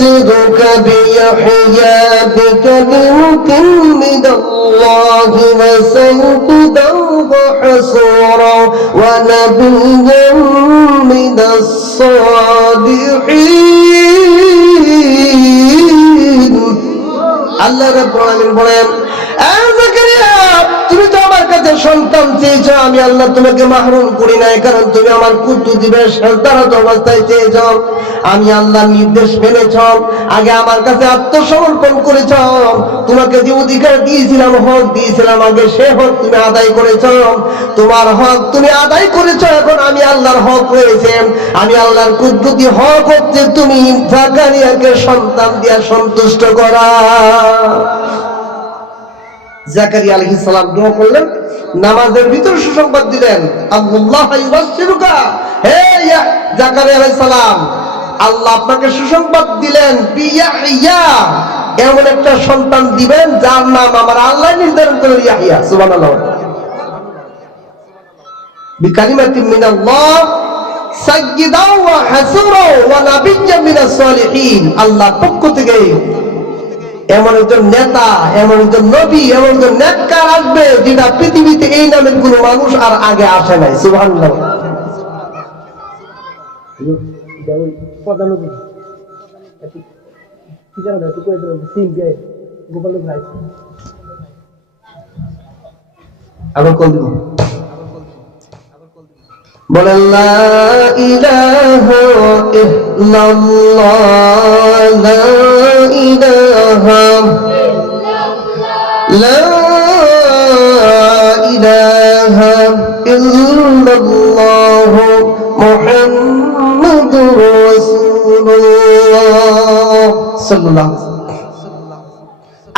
نبشرك بيحيى بكلمة من الله وسيدا وحصورا ونبيا من الصالحين আল্লাহ রাব্বুল আলামিন বলেন, জাকারিয়া তুমি তো আমার কাছে সন্তান চেয়েছো, আমি আল্লাহ তোমাকে মাহরুম করি নাই, কারণ তুমি আমার কুদ্দুসের সন্তানত অবস্থায় চেয়েছো। আমি আল্লাহর নির্দেশ মেনেছ, আগে আমার কাছে আত্মসমর্পণ করেছ, তোমাকে যে অধিকার দিয়েছিলাম, হক দিয়েছিলাম, আগে সে হক তুমি আদায় করেছ। তোমার হক তুমি আদায় করেছ, এখন আমি আল্লাহর হক রয়েছে। আমি আল্লাহর কুদ্দুসি হক হচ্ছে তুমি জাকারিয়াকে সন্তান দিয়া সন্তুষ্ট করা। জাকারিয়া আলাইহিস সালাম দোয়া করলেন, নামাজের ভিতর সুসংবাদ দিলেন, আল্লাহ ইউবাশশিরুকা, হে জাকারিয়া আলাইহিস সালাম, আল্লাহ আপনাকে সুসংবাদ দিলেন বিয়াহইয়া, এমন একটা সন্তান দিবেন যার নাম আমার আল্লাহ নির্ধারণ করে ইয়াহইয়া। সুবহানাল্লাহ। বিকালিমাতিন মিনাল্লাহ সাইয়্যিদাও ওয়া হাসুরা ওয়া নাবিয়্যাম মিনাস সালিহিন, আল্লাহর পক্ষ থেকে এমন একজন নেতা, এমন একজন নবী, এমন একজন নেককার আসবে যেটা পৃথিবীতে এই নামের কোন মানুষ আর আগে আসে নাই। সুবহানাল্লাহ। বলেন লা ইলাহা ইল্লাল্লাহ, লা ইলাহা ইল্লাল্লাহ মুহাম্মাদুর রাসূলুল্লাহ সাল্লাল্লাহু আলাইহি ওয়াসাল্লাম।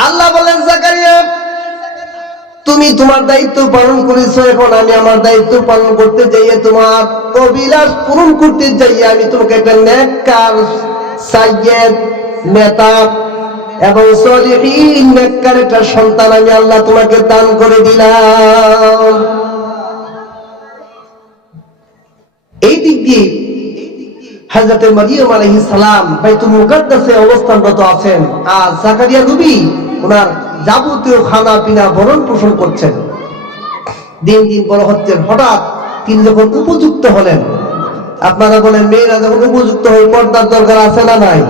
আল্লাহ বলেন, জাকারিয়া তুমি তোমার দায়িত্ব পালন করেছো, এখন আমি আমার দায়িত্ব পালন করতে যাইয়ে তোমার অভিলাষ পূরণ করতে যাইয়ে আমি তোমাকে একটা নেককার সাইয়্যেদ, নেতা এবং সলিহিন নেককার একটা সন্তান আমি আল্লাহ তোমাকে দান করে দিলাম। এই দিক দিয়ে হযরত মারিয়াম আলাইহিস সালাম বাইতুল মুকাদ্দাসে অবস্থানরত আছেন, আর জাকারিয়া নবী ওনার যাবতীয় খানা পিনা ভরণ পোষণ করছেন, দিন দিন বড় হচ্ছেন। হঠাৎ তিনি যখন উপযুক্ত হলেন, আপনারা বলেন মেয়েরা যখন উপযুক্ত হয় পর্দার দরকার আছে না নাই?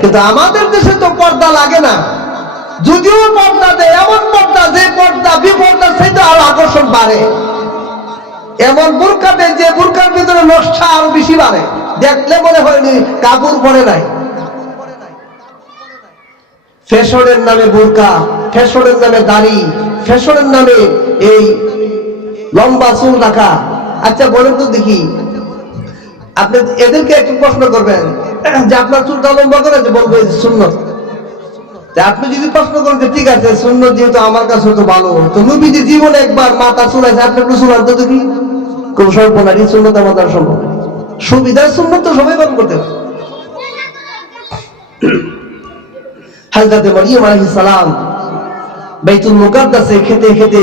কিন্তু আমাদের দেশে তো পর্দা লাগে না, যদিও পর্দা দেয়, এমন পর্দা যে পর্দা বিপর্দার চাইতে আরো আকর্ষণ বাড়ে, এমন বোরকা দেয় যে বোরকার ভিতরে নকশা আরো বেশি বাড়ে, দেখলে মনে হয়নি কাপড় পরে নাই। ফ্যাশনের নামে বোরকা, ফ্যাশনের নামে দাড়ি, ফ্যাশনের নামে এই লম্বা চুল রাখা। আচ্ছা বলেন তো দেখি, আপনি এদেরকে একটু প্রশ্ন করবেন যে আপনার চুলটা লম্বা করে, যে বলবো সুন্নত। আপনি যদি প্রশ্ন করেন যে ঠিক আছে সুন্নত যেহেতু আমার কাছে তো ভালো, তো নবীজি জীবনে একবার মাথা চুলাইছে, আপনি একটু চুলান তো দেখি। খুব সম্পূর্ণ সুন্নত আমাদের সম্ভব, সুবিধার সুন্নত তো সবাই পালন করতে হবে। হযরত মারিয়াম আলাইহিস সালাম বাইতুল মুকাদ্দাসে খেতে খেতে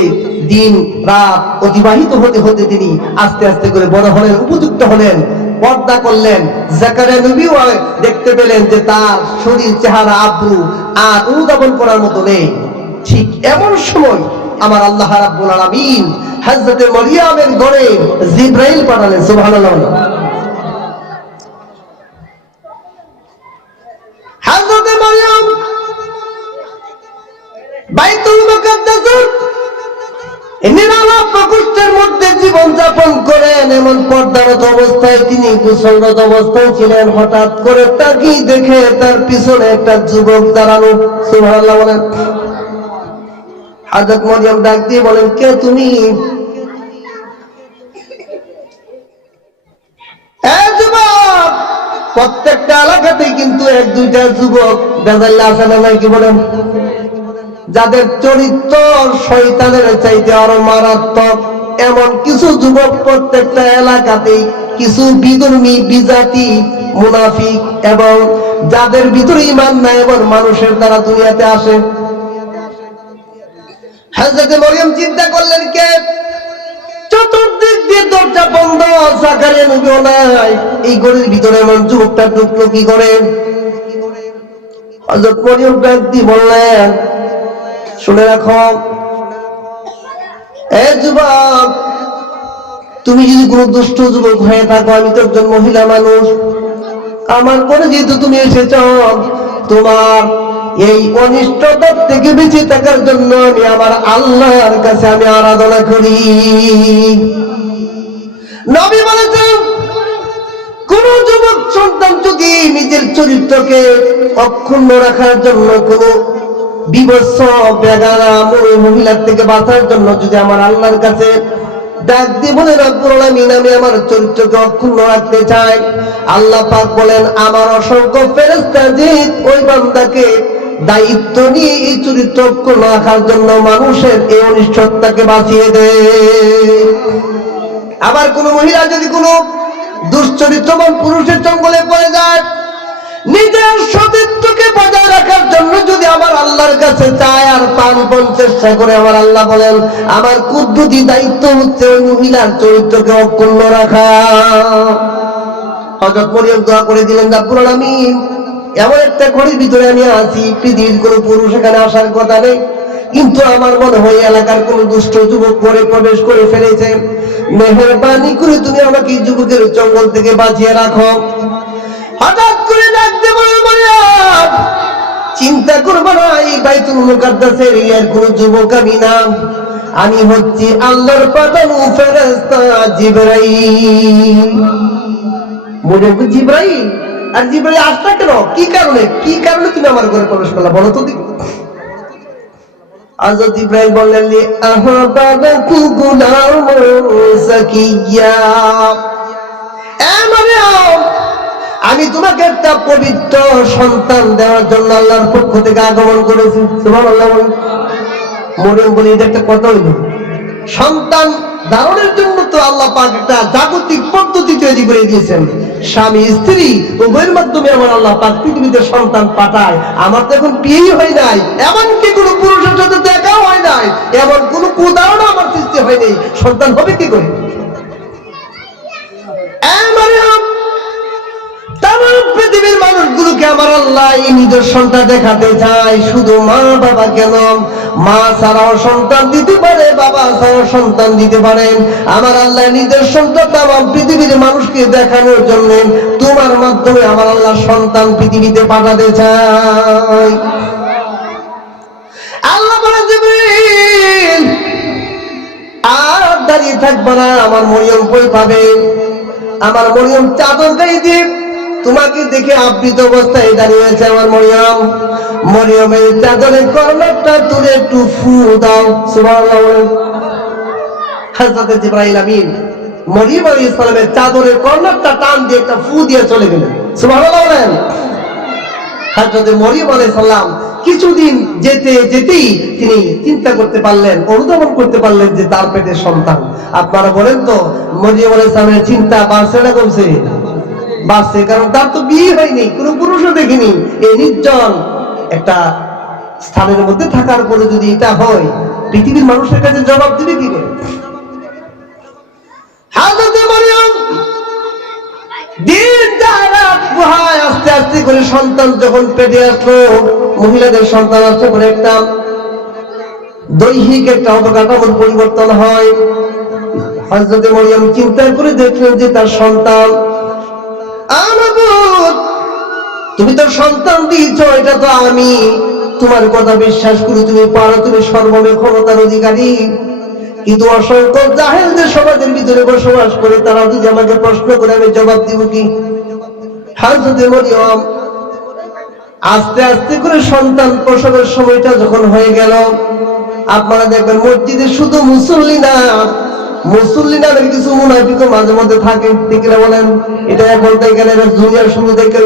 দিন রাত অতিবাহিত হতে হতে তিনি আস্তে আস্তে করে বড় হলেন, উপযুক্ত হলেন, পর্দা করলেন। জাকারিয়া নবীও দেখতে পেলেন যে তার শরীর, চেহারা, আব্রু আর অনুধাবন করার মতো নেই। ঠিক এমন সময় আমার আল্লাহ রাব্বুল আলামিন হযরত মারিয়ামের ঘরে জিবরাইল পাঠালেন। সুবহানাল্লাহ। হযরত মারিয়াম বাইতুল মুকাদ্দাসের নিরালা প্রকোষ্ঠের মধ্যে জীবন যাপন করেন, এমন পর্দারত অবস্থায় তিনি গোসলরত অবস্থায় ছিলেন। হঠাৎ করে তাকিয়ে দেখে তার পিছনে একটা যুবক দাঁড়ানো। সুবহানাল্লাহ বলেন। হযরত মারিয়াম ডাক দিয়ে বলেন, কে তুমি? যুবক, প্রত্যেকটা এলাকাতে কিন্তু এক দুইটা যুবক বেজাল্লা আছে না নাই, কি বলেন? যাদের চরিত্র শয়তানের চাইতে আরো মারাত্মক, এমন কিছু যুবক প্রত্যেকটা এলাকাতেই, কিছু বিধর্মী, বিজাতি, মুনাফিক এবং যাদের ভিতরে ঈমান নাই এমন মানুষের দ্বারা দুনিয়াতে আসে। হযরত মারিয়াম চিন্তা করলেন, কে? চতুর্দিক দিয়ে দরজা বন্ধ, জাকারিয়া নবীও নাই, এই ঘরের ভিতরে এমন যুবকটা ঢুকলো কি করে? হযরত মরিয়ম ডাক দিয়ে বললেন, শুনে রাখো এ যুবক, তুমি যদি কোনো দুষ্ট যুবক হয়ে থাকো, আমি তো একজন মহিলা মানুষ, আমার পরে যেহেতু তুমি এসেছ, তোমার এই অনিষ্টতার থেকে বেঁচে থাকার জন্য আমি আমার আল্লাহর কাছে আমি আরাধনা করি। নবী বলেছেন, কোন যুবক সন্তান যদি নিজের চরিত্রকে অক্ষুণ্ণ রাখার জন্য, কোন বিভৎস বেগানা মহিলার থেকে বাঁচার জন্য যদি আমার আল্লাহর কাছে ডাক দিয়ে বলে, রব্বুল আলামিন আমি আমার চরিত্রকে অক্ষুণ্ণ রাখতে চাই, আল্লাহ পাক বলেন আমার অসংখ্য ফেরেশতা যে ওই বান্দাকে দায়িত্ব নিয়ে এই চরিত্র অক্ষুণ্ণ রাখার জন্য মানুষের এই অনিষ্টতাকে বাঁচিয়ে দেয়। আবার কোন মহিলা যদি কোনো দুশ্চরিত্রবান পুরুষের চঙ্গলে পড়ে যায়, নিজের সতীত্বকে বজায় রাখার জন্য যদি আমার আল্লাহর কাছে চায় আর প্রাণপণ চেষ্টা করে, আমার আল্লাহ বলেন আমার কুদরতি দায়িত্ব হচ্ছে ওই মহিলার চরিত্রকে অক্ষুণ্ণ রাখা। হযরত মরিয়ম দোয়া করে দিলেন, রব্বুল আলামিন এমন একটা ঘরের ভিতরে আমি আছি, পৃথিবীর কোনো পুরুষ এখানে আসার কথা নেই, কিন্তু আমার মনে হয় এলাকার কোন দুষ্ট যুবক ঘরে প্রবেশ করে ফেলেছে, মেহেরবানি করে তুমি আমাকে এই যুবকের জঙ্গল থেকে বাঁচিয়ে রাখো। হঠাৎ করে ডাকতে বলে, মরিয়ম চিন্তা করবে না, এই বাইতুল মুকাদ্দাসের এর কোন যুবক আমি না, আমি হচ্ছি আল্লাহর পাঠানো ফেরেশতা জিবরাইল। মরিয়ম জিবরাইল, আর জিবরাইল আসটা কেন, কি কারণে তুমি আমার ঘরে প্রবেশ করলা বলো তো দেখি। হযরত ইব্রাহিম বললেন, লি আহবাবাতু গুলাম যাকিয়া, এ মরিয়ম আমি তোমাকে একটা পবিত্র সন্তান দেওয়ার জন্য আল্লাহর পক্ষ থেকে আগমন করেছি। সুবহানাল্লাহ। মরিয়ম বলে, এটা একটা কথা হইল, সন্তান ধারণের জন্য তো আল্লাহ পাক একটা জাগতিক পদ্ধতি তৈরি করে দিয়েছেন, স্বামী স্ত্রী উভয়ের মাধ্যমে আমার আল্লাহ পাক পৃথিবীতে সন্তান পাঠায়। আমার তো এখন বিয়েই হয় নাই, এমনকি কোনো পুরুষের সাথে দেখাও হয় নাই, এমন কোনো উদাহরণ আমার সৃষ্টি হয়নি, সন্তান হবে কি করে? পৃথিবীর মানুষগুলোকে আমার আল্লাহ এই নিদর্শনটা দেখাতে চায়, শুধু মা বাবা কেন, মা ছাড়াও সন্তান দিতে পারে, বাবা ছাড়াও সন্তান দিতে পারেন। আমার আল্লাহ নিদর্শনটা তামাম পৃথিবীর মানুষকে দেখানোর জন্য তোমার মাধ্যমে আমার আল্লাহ সন্তান পৃথিবীতে পাঠাতে চায়। আল্লাহ বলেন, জিবরিল আর দাঁড়িয়ে থাকবে না, আমার মরিয়ম কই পাবে? আমার মরিয়ম চাদর গায়ে দিয়ে তোমাকে দেখে আবৃত অবস্থায় দাঁড়িয়ে আছে আমার মরিয়ম। মরিয়মের চাদরের কর্নারটা তুলে একটু ফু দাও। সুবহানাল্লাহ। হযরত জিবরাইল আমিন মরিয়ম আলাইহিস সালামের চাদরের কর্নারটা টান দিয়ে একটা ফু দিয়ে চলে গেলেন। সুবহানাল্লাহ বলেন। হযরত মরিয়ম আলাইহিস সালাম কিছুদিন যেতেই তিনি চিন্তা করতে পারলেন, অনুধাবন করতে পারলেন যে তার পেটে সন্তান। আপনারা বলেন তো মরিয়ম আলাইহিস সালামের চিন্তা বাড়ছে না কমছে? বাড়ছে, কারণ তার তো বিয়ে হয়নি, কোনো পুরুষও দেখিনি। এই নির্জন একটা স্থানের মধ্যে থাকার পরে যদি এটা হয়, পৃথিবীর মানুষের কাছে জবাব দিবে কি করে? হযরত মরিয়ম দিন রাত গুহায় আস্তে আস্তে করে সন্তান যখন পেটে আসলো, মহিলাদের সন্তান আসলে পরে একটা দৈহিক একটা অবকাঠামোর পরিবর্তন হয়। হযরত মরিয়ম চিন্তা করে দেখলেন যে তার সন্তান, তুমি তো সন্তান দিয়েছ, এটা তো আমি তোমার কথা বিশ্বাস করি, তুমি পারো, তুমি সর্বময় ক্ষমতার অধিকারী, কিন্তু অসংখ্য জাহেলদের সমাজের ভিতরে বসবাস করে, তারা যদি আমাকে প্রশ্ন করে আমি জবাব দিব কি? হযরত মরিয়ম আস্তে আস্তে করে সন্তান প্রসবের সময়টা যখন হয়ে গেল, আপনারা দেখবেন মসজিদে শুধু মুসল্লি না কিছু মুনাফিকও মাঝে মধ্যে থাকে, ঠিক না বলেন? এটা বলতে গেলে দুনিয়ার শুরু থেকে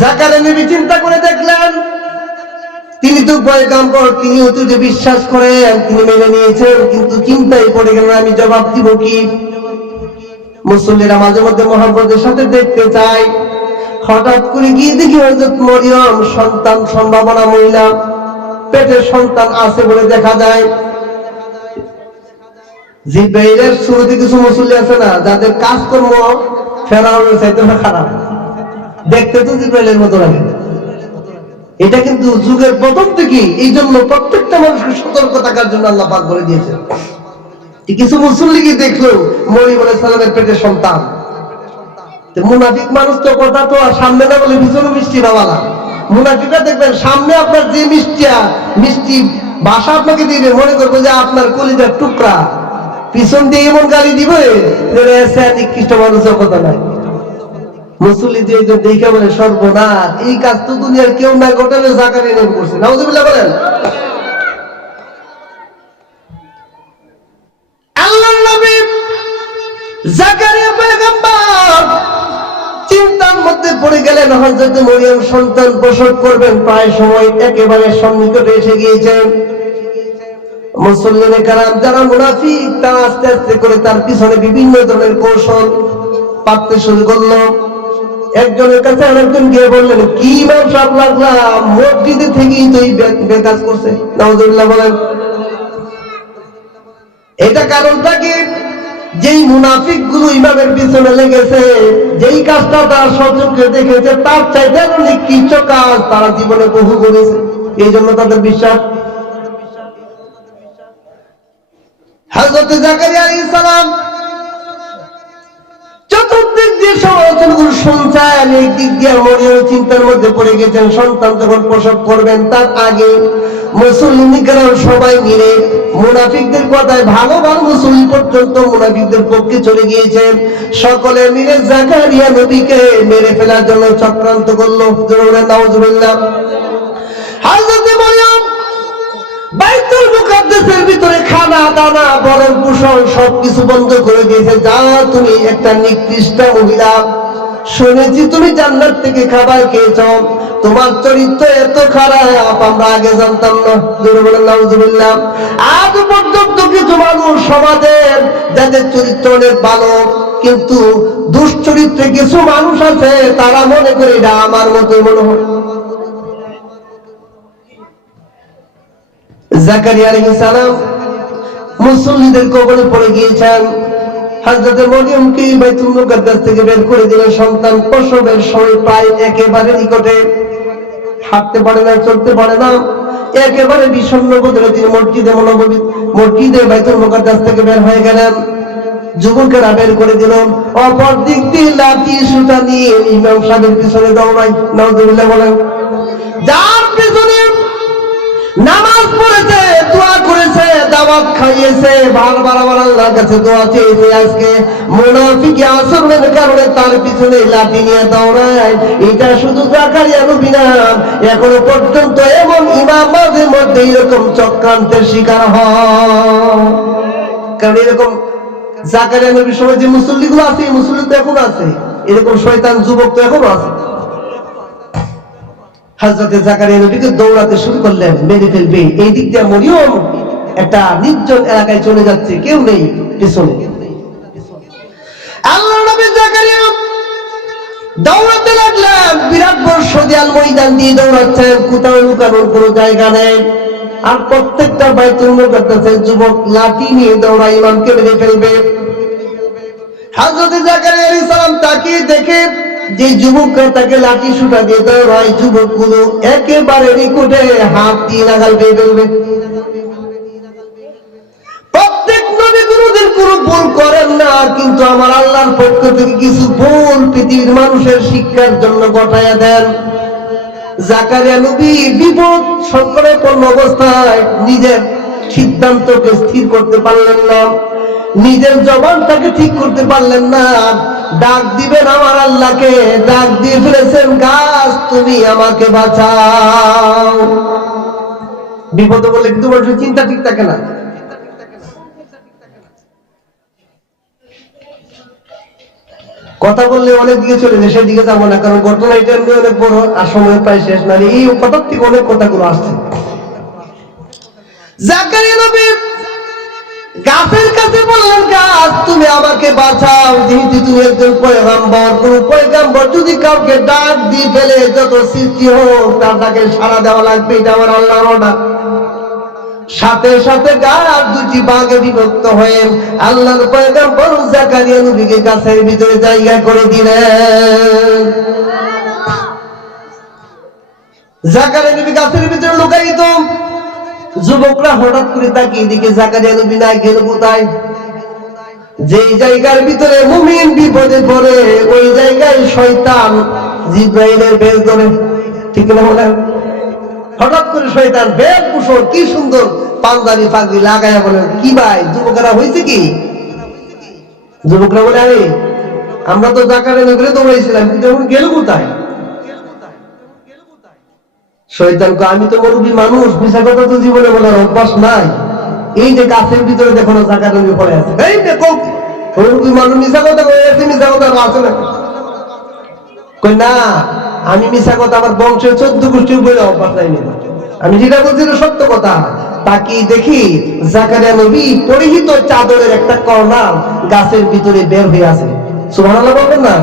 জাকারিয়া নবী চিন্তা করে দেখলেন, তিনি তো পয়গম্বর, তিনিও তো বিশ্বাস করেন, তিনি মেনে নিয়েছেন, কিন্তু চিন্তায় পড়ে গেলেন আমি জবাব দিব কি? মুসল্লিরা মাঝে মধ্যে মহব্বতের সাথে দেখতে চায়। হঠাৎ করে গিয়ে দেখি হযরত মরিয়ম সন্তান সম্ভাবনা মহিলা, পেটের সন্তান আছে বলে দেখা যায়। জিবরাইলের শুরুতে কিছু মুসল্লি আছে না, যাদের কাজকর্ম ফেরাউনের চাইতে খারাপ, দেখতে তো জিব্রাইলের মতো লাগে। এটা কিন্তু যুগের প্রথম থেকে, এই জন্য প্রত্যেকটা মানুষকে সতর্ক থাকার জন্য আল্লাহ পাক বলে দিয়েছেন। কিছু মুসল্লিকে দেখলো মরিয়ম আলাইহিস সালামের পেটের সন্তান। মুনাফিক মানুষ তো কথা তো আর সামনে না বলে পিছনে মিষ্টি বাবালা। মুনাফিকরা দেখবেন সামনে আপনার যে মিষ্টি ভাষা আপনাকে দিবে, মনে করবো যে আপনার কলিজার টুকরা, পিছন দিয়ে এমন গালি দিবে যে নিকৃষ্ট মানুষের কথা নাই। মুসল্লি দিয়ে দেখে বলে সর্বনাশ, এই কাজ তো দুনিয়ার কেউ না ঘটালে জাকারিয়া নবী করছে। নাউযুবিল্লাহ বলেন। আল্লাহর নবী জাকারিয়া পয়গম্বর চিন্তার মধ্যে পড়ে গেলেন। হযরত মরিয়ম সন্তান প্রসব করবেন, প্রায় সময় একেবারে সন্নিকটে এসে গিয়েছেন। মুসল্লিনে কারাম যারা মুনাফিক, তারা আস্তে আস্তে করে তার পিছনে বিভিন্ন ধরনের কৌশল পাততে শুরু করলো। একজনের কাছে আরেকজন গিয়ে বললেন, কি ব্যবসা লাগলাম, মসজিদে থেকেই তো এই বেকাজ করছে। নাউযুবিল্লাহ বলেন। এটা কারণটা কি? যেই মুনাফিক গুলো ইমামের পিছনে লেগেছে, যেই কাজটা তারা সচক্ষে দেখেছে, তার চাইতে আরো নিকৃষ্ট কাজ তারা জীবনে বহু করেছে, এই জন্য তাদের বিশ্বাস। হযরত জাকারিয়া আলাইহিস সালাম চতুর্দিক দিয়ে সমালোচনাগুলো শুনছেন, একদিক দিয়ে মরিয়ম চিন্তার মধ্যে পড়ে গেছেন। সন্তান যখন প্রসব করবেন তার আগে মুসলিমরা সবাই মিলে মুনাফিকদের কথায়, ভালো ভালো মুসলিম পর্যন্ত মুনাফিকদের পক্ষে চলে গিয়েছেন। সকলে মিলে জাকারিয়া নবীকে মেরে ফেলার জন্য চক্রান্ত করলো। নাউযুবিল্লাহ। হযরত মরিয়ম বাইতুল মুকাদ্দাসের ভিতরে খানা দানা ভরণ পোষণ সবকিছু বন্ধ করে দিয়েছে। যা তুমি একটা নিকৃষ্ট মহিলা, শুনেছি তুমি জান্নাত থেকে খাবার খেয়েছ, তোমার চরিত্র এত খারাপ আমরা আগে জানতাম না। জোরে বলেন নাউযুবিল্লাহ। আজ পর্যন্ত কিছু মানুষ সমাজের যাদের চরিত্র অনেক ভালো, কিন্তু দুশ্চরিত্রে কিছু মানুষ আছে, তারা মনে করে এটা আমার মতোই মনে হয়। জাকারিয়া আলাইহিস সালাম মুসল্লিদের কবলে পড়ে গিয়েছেন। হযরত মরিয়মকে বাইতুল মুকাদ্দাস থেকে বের করে দিলেন। সন্তান প্রসবের সময় প্রায় একেবারে নিকটে, হাঁটতে পারে না, চলতে পারে না, একেবারে বিষণ্ণ বোধে তিনি মসজিদে বাইতুল মুকাদ্দাস থেকে বের হয়ে গেলেন। যুবকেরা বের করে দিল। অপর দিক দিয়ে লাঠি সুতা নিয়ে ইমাম সাহেবের পিছনে দৌড়ায়। নাউযুবিল্লাহ বলেন। যার পিছনে নামাজ পড়েছে, দোয়া করেছে, দাওয়াত খাইয়েছে, বারবার আমার আল্লাহর কাছে দোয়া চেয়েছে, আজকে মুনাফিকি আচরণের কারণে তার পিছনে লাঠি নিয়ে দৌড়ায়। এটা শুধু জাকারিয়া নবী না, এখনো পর্যন্ত এমন ইমাম মাঝে মধ্যে এরকম চক্রান্তের শিকার হয়। কারণ এরকম জাকারিয়া নবীর সময় যে মুসল্লিগুলো আছে, এই মুসল্লি তো এখন আছে, এরকম শয়তান যুবক তো এখনো আছে। হযরত জাকারিয়া নবীকে দৌড়াতে শুরু করলেন, মেরে ফেলবে। এই দিক দিয়ে মরিয়ম একটা নির্জন এলাকায় চলে যাচ্ছে, কেউ নেই পিছনে। আল্লাহর নবী জাকারিয়া দৌড়াতে লাগলেন, বিরাট বড় সদিয়াল ময়দান দিয়ে দৌড়াচ্ছেন, কোথাও লুকানোর কোনো জায়গা নেই। আর প্রত্যেকটা বাইতুল মুকাদ্দাসের যুবক লাঠি নিয়ে দৌড়ায়, ইমামকে মেরে ফেলবে। হযরত জাকারিয়া আলাইহিস সালাম তাকিয়ে দেখে যে যুবকরা তাকে লাঠি সুটা দিয়ে দৌড়ায়, যুবকগুলো একেবারে নিকটে হাত দিয়ে নাগাল পেয়ে ফেলবে। প্রত্যেক নবী গুরুদের কোনো ভুল করেন না, কিন্তু আমার আল্লাহর পক্ষ থেকে কিছু ভুল পৃথিবীর মানুষের শিক্ষার জন্য ঘটাইয়া দেন। জাকারিয়া নবী বিপদ সংকটাপন্ন অবস্থায় নিজের সিদ্ধান্তকে স্থির করতে পারলেন না, নিজের জবানটাকে ঠিক করতে পারলেন না। ডাক দিবেন আমার আল্লাহকে, ডাক দিয়ে ফেলেছেন, গাছ তুমি আমাকে বাঁচাও। বিপদে বলে কিন্তু মানুষের চিন্তা ঠিক থাকে না। কথা বললে অনেক দিকে চলে যায়, সেদিকে যাবো না, কারণ ঘটনা এটা অনেক বড়, আর সময় প্রায় শেষ না। এই কথার থেকে অনেক কথাগুলো আসছে। জাকারিয়া নবী গাছের কাছে বললেন, গাছ তুমি আমাকে বাঁচাও, যেহেতু তুমি একজন পয়গম্বর। কোন পয়গম্বর যদি কাউকে ডাক দিয়ে ফেলে, যত সৃষ্টি হোক তার ডাকে সাড়া দেওয়া লাগবে, এটা আমার আল্লাহর অর্ডার। সাথে সাথে গাছ দুটি ভাগে বিভক্ত হয়ে আল্লাহর পয়গম্বর জাকারিয়া নবীকে গাছের ভিতরে জায়গা করে দিলেন। জাকারিয়া নবী গাছের ভিতরে লুকায়িত। যুবকরা হঠাৎ করে তাকিয়ে দিকে জাকারিয়া নবী নাই গেল কোথায়? যেই জায়গার ভিতরে মুমিন বিপদে পড়ে ওই জায়গায় শয়তান জিব্রাইলের বেশ ধরে, ঠিক না বলেন? হঠাৎ করে শয়তান বেশ কুশল কি সুন্দর পাঞ্জাবি পাগড়ি লাগাইয়া বলেন, কি ভাই যুবকেরা হয়েছে কি? যুবকরা বলে, আরে আমরা তো জাকারিয়া নবীরে দৌড়াইছিলাম, কিন্তু এখন গেল কোথায়? শয়তান কয়, আমি তো মুরব্বী মানুষ, মিশা কথা তো জীবনে বলার অভ্যাস নাই। এই যে গাছের ভিতরে দেখো না জাকারিয়া নবী পড়ে আছে, এই দেখো মুরব্বী মানুষ মিশা কথা কয়ে আছে, মিশা কথা আছে না? কই না, আমি মিশা কথা আমার বংশের 14 গোষ্ঠীর বলে অভ্যাস নাই। আমি যেটা বলছি সত্য কথা। তাকি দেখি জাকারিয়া নবী পরিহিত চাদরের একটা কর্নার গাছের ভিতরে বের হয়ে আছে। সুবহানাল্লাহ বলবেন না?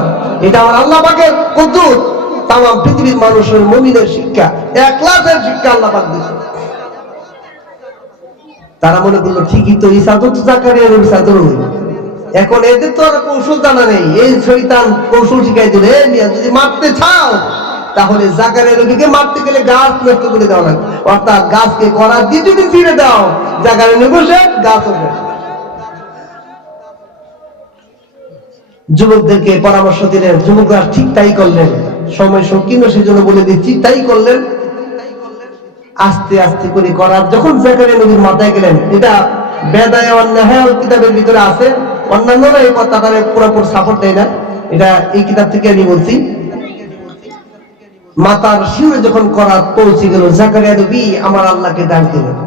এটা আমার আল্লাহ পাকের কুদরত, তাম পৃথিবীর মানুষের মুমিনের শিক্ষা, একলাসের শিক্ষা আল্লাহ পাক দিয়েছে। তারা মনে করলো ঠিকই তো, এই চাদর তো জাকারিয়া নবীর চাদর। এখন এদের তো আর কৌশল জানা নেই, এই শয়তান কৌশল শিখাই দিল, যদি মারতে চাও তাহলে জাকারিয়া নবীকে মারতে গেলে গাছ নষ্ট করে দেওয়া লাগবে, অর্থাৎ গাছকে করার দিয়ে যদি ছিঁড়ে দাও জাকারিয়া নবী বসে গাছ হবে। যুবকদেরকে পরামর্শ দিলেন, যুবকরা ঠিক তাই করলেন। সময় সংকীর্ণ সেজন্য বলে দিচ্ছি, তাই করলেন। আস্তে আস্তে করে করার যখন জাকারিয়া নবীর মাথায় গেলেন, এটা বেদায়ে ওয়ান নিহায়া কিতাবের ভিতরে আছে, অন্যান্যরা এই কথাটারে পুরোপুরি সাপোর্ট দেয় না, এটা এই কিতাব থেকে আমি বলছি। মাতার শিরে যখন করার পৌঁছে গেল, জাকারিয়া নবী আমার আল্লাহকে ডাক দিলেন,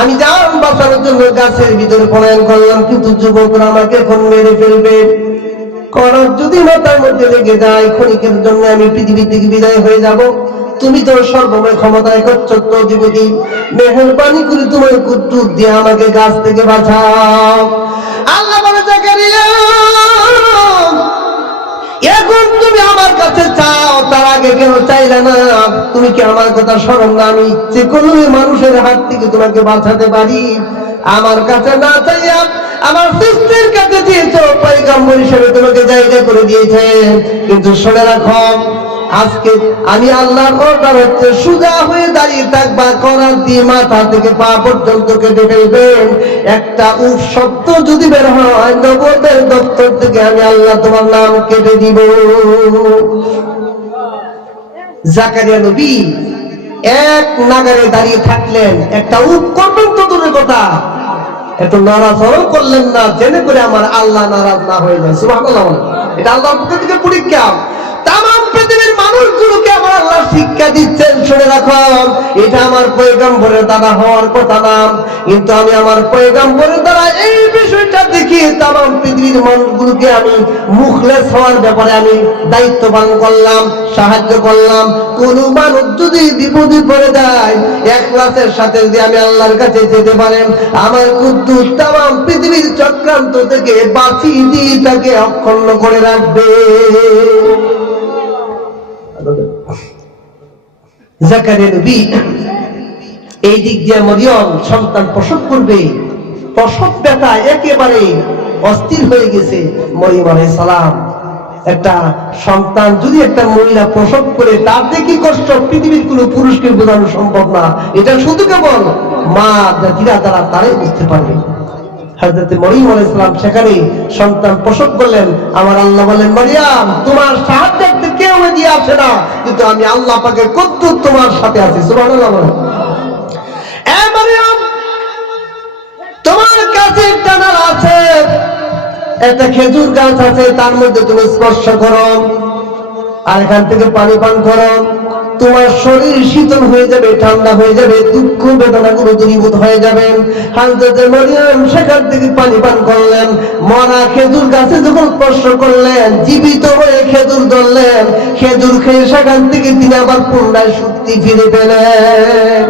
আমি জান বাঁচানোর জন্য গাছের ভিতরে পলায়ন করলাম, কিন্তু যুবকরা আমাকে এখন মেরে ফেলবে। করার যদি মাথার মধ্যে লেগে যায়, ক্ষণিকের জন্য আমি পৃথিবী থেকে বিদায় হয়ে যাব। তুমি তো সর্বময় ক্ষমতায় ছোট্ট যুবতী, মেহেরবানি করে তোমার কুদ্দুস দিয়ে আমাকে গাছ থেকে বাঁচাও। আল্লাহ বলে, জাকারিয়া এখন তুমি আমার কাছে চাও, তার আগে কেন চাইলে না? তুমি কি আমার কথা স্মরণ না? আমি ইচ্ছে করলে মানুষের হাত থেকে তোমাকে বাঁচাতে পারি। আমার কাছে না চাইয়া আমার সৃষ্টির কাছে দিয়েছো, পয়গম্বর হিসেবে তোমাকে জায়গা করে দিয়েছে। কিন্তু শুনে রাখো, আজকে আমি আল্লাহর অর্ডার হচ্ছে সোজা হয়ে দাঁড়িয়ে থাকবা, করার দিয়ে মাথা থেকে পা পর্যন্ত কেটে ফেলবেন। একটা উফ শব্দ যদি বের হয়, নবুয়তের দপ্তর থেকে আমি আল্লাহ তোমার নাম কেটে দিব। জাকারিয়া নবী এক নাগারে দাঁড়িয়ে থাকলেন, একটা উফ করবেন তো দূরের কথা, এত নারাজও করলেন না, জেনে করে আমার আল্লাহ নারাজ না হয়ে যায়। সুবহানাল্লাহ। এটা আল্লাহর পক্ষ থেকে পরীক্ষা। তামাম পৃথিবীর মানুষগুলোকে আমার আল্লাহ শিক্ষা দিচ্ছেন, শুনে রাখো, এটা আমার পয়গম্বরের দ্বারা হওয়ার কথা না, কিন্তু আমি আমার পয়গম্বরের দ্বারা এই বিষয়টা দেখিয়ে তামাম পৃথিবীর মানুষগুলোকে আমি মুখলেস হওয়ার ব্যাপারে আমি দায়িত্ববান করলাম, সাহায্য করলাম। কোন মানুষ যদি বিপদে পড়ে যায়, ইখলাসের সাথে যদি আমি আল্লাহর কাছে যেতে পারেন, আমার কুদ্দুস তামাম পৃথিবীর চক্রান্ত থেকে বাঁচিয়ে দিয়ে তাকে অক্ষুণ্ণ করে রাখবে। জাকারিয়া নবী এই দিক দিয়ে মরিয়ম সন্তান প্রসব করবে, প্রসব ব্যথা একেবারে অস্থির হয়ে গেছে। মরিয়ম আলাইহিস সালাম, একটা সন্তান যদি একটা মহিলা প্রসব করে, তার যে কি কষ্ট পৃথিবীর কোনো পুরুষকে বোঝানো সম্ভব না। এটা শুধু কেবল মা জাতিরা যারা তারাই বুঝতে পারবে। হযরত মরিয়ম আলাইহিস সালাম সেখানে সন্তান প্রসব করলেন। আমার আল্লাহ বলেন, মরিয়ম তোমার সাহায্যার্থে কেউ এগিয়ে আসে না, কিন্তু আমি আল্লাহ পাকের কুদ্দুস তোমার সাথে আছি। সুবহানাল্লাহ। এ মরিয়ম, তোমার কাছে একটা নালা আছে, একটা খেজুর গাছ আছে, তার মধ্যে তুমি স্পর্শ করো আর এখান থেকে পানি পান করো, তোমার শরীর শীতল হয়ে যাবে, ঠান্ডা হয়ে যাবে, দুঃখ বেদনা গুলো দূরীভূত হয়ে যাবে। হযরত মরিয়ম সেখান থেকে পানি পান করলেন, মরা খেজুর গাছে যখন স্পর্শ করলেন, জীবিত হয়ে খেজুর ধরলেন, খেজুর খেয়ে সেখান থেকে তিনি আবার পুনরায় শক্তি ফিরে পেলেন।